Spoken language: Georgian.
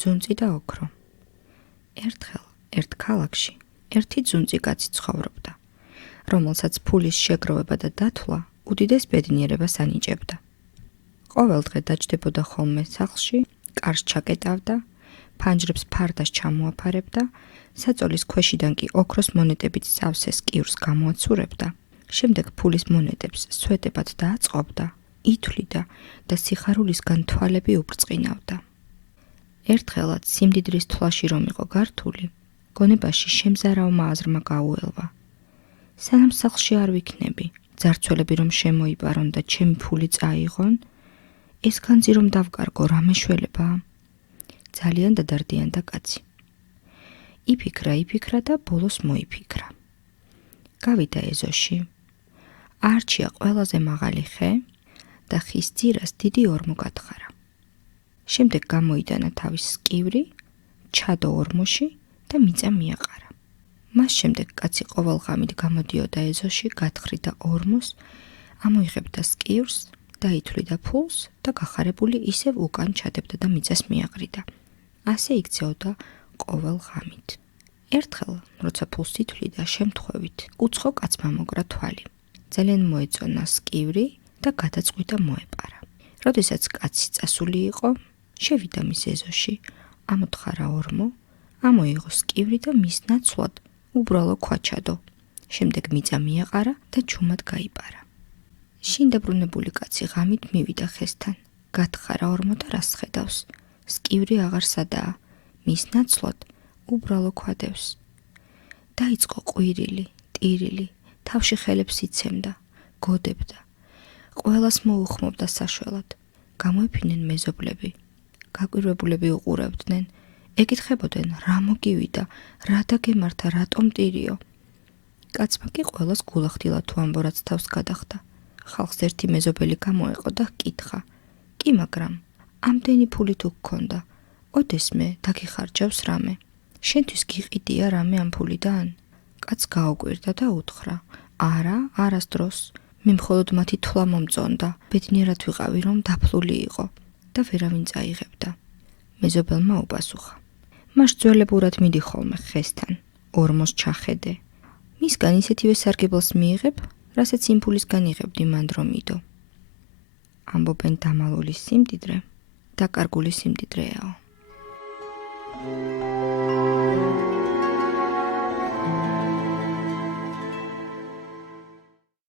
ძუნწი და ოქრო. ერთხელ ერთ ქალაქში ერთი ძუნწი კაცი ცხოვრობდა, რომელსაც ფულის შეგროვება და დათვლა უდიდეს ბედნიერებას ანიჭებდა. ყოველ დღე დაჯდებოდა ხოლმე სახლში, კარს ჩაკეტავდა, ფანჯრებს ფარდას ჩამოაფარებდა, საწოლის ქვეშიდან კი ოქროს მონეტებით სავსე სკივრს გამოაცურებდა, შემდეგ ფულის მონეტებს სვეტებად დააწყობდა, ითვლიდა და სიხარულისგან თვალები უბრწყინავდა. ერთხელაც სიმდიდრის თვლაში რომ იყო გართული, გონებაში შემზარავმა აზრმა გაუელვა. სანამ სახლში არ ვიქნები, ძარცველები რომ შემოიპარონ და ჩემი ფული წაიღონ, ეს განძი რომ დავკარგო, რა მეშველებაა? ძალიან დადარდიანდა კაცი. იფიქრა და ბოლოს მოიფიქრა. გავიდა ეზოში, არჩია ყველაზე მაღალი ხე და ხის ძირას დიდი ორმო გათხარა. შემდეგ გამოიტანა თავის სკივრი, ჩადო ორმოში და მიწა მიაყარა. მას შემდეგ კაცი ყოველღამით გამოდიოდა ეზოში, გათხრიდა ორმოს, ამოიღებდა სკივრს, დაითვლიდა ფულს და გახარებული ისევ უკან ჩადებდა და მიწას მიაყრიდა. ასე იქცეოდა ყოველ ღამით. ერთხელ, როცა ფულს ითვლიდა, შემთხვევით უცხო კაცმა მოკრა თვალი. ძალიან მოეწონა სკივრი და გადაწყვიტა მოეპარა. როდესაც კაცი წასული იყო, შევიდა მის ეზოში, ამოთხარა ორმო, ამოიღო სკივრი და მის ნაცვლად უბრალო ქვა ჩადო. შემდეგ მიწა მიაყარა და ჩუმად გაიპარა. შინ დაბრუნებული კაცი ღამით მივიდა ხესთან, გათხარა ორმო და რას ხედავს? სკივრი აღარ სადაა, მის ნაცვლად უბრალო ქვა დევს. დაიწყო ყვირილი, ტირილი, თავში ხელებს იცემდა, გოდებდა. ყველას მოუხმობდა საშველად. გამოიფინენ მეზობლები, გაკვირვებულები უყურებდნენ, ეკითხებოდნენ, რა მოგივიდა, რა დაგემართა, რატომ ტირიო? კაცმა კი ყველას გულახდილა თუ ამბორაც თავს გადახდა. ხალხს ერთი მეზობელი გამოეყო და ჰკითხა. კი, მაგრამ ამდენი ფული თუ გქონდა, ოდესმე დაგიხარჯავს რამე? შენთვის გიყიდია რამე ამ ფულიდან? კაც გაუკვირდა და უთხრა. არა, არასდროს. მე მხოლოდ მათი თვლა მომწონდა, ბედნიერად ვიყავი რომ დაფლული იყო და ვერავინ წაიღებდა. მეზობელმა უპასუხა. მას ძველებურად მიდი ხოლმე ხესთან, ორმოს ჩახედე. მისგან ისეთივე სარგებელს მიიღებ, რასაც იმ ფულისგან იღებდი მანდ რომ მიდო. ამბობენ დამალული სიმდიდრე, დაკარგული სიმდიდრეაო.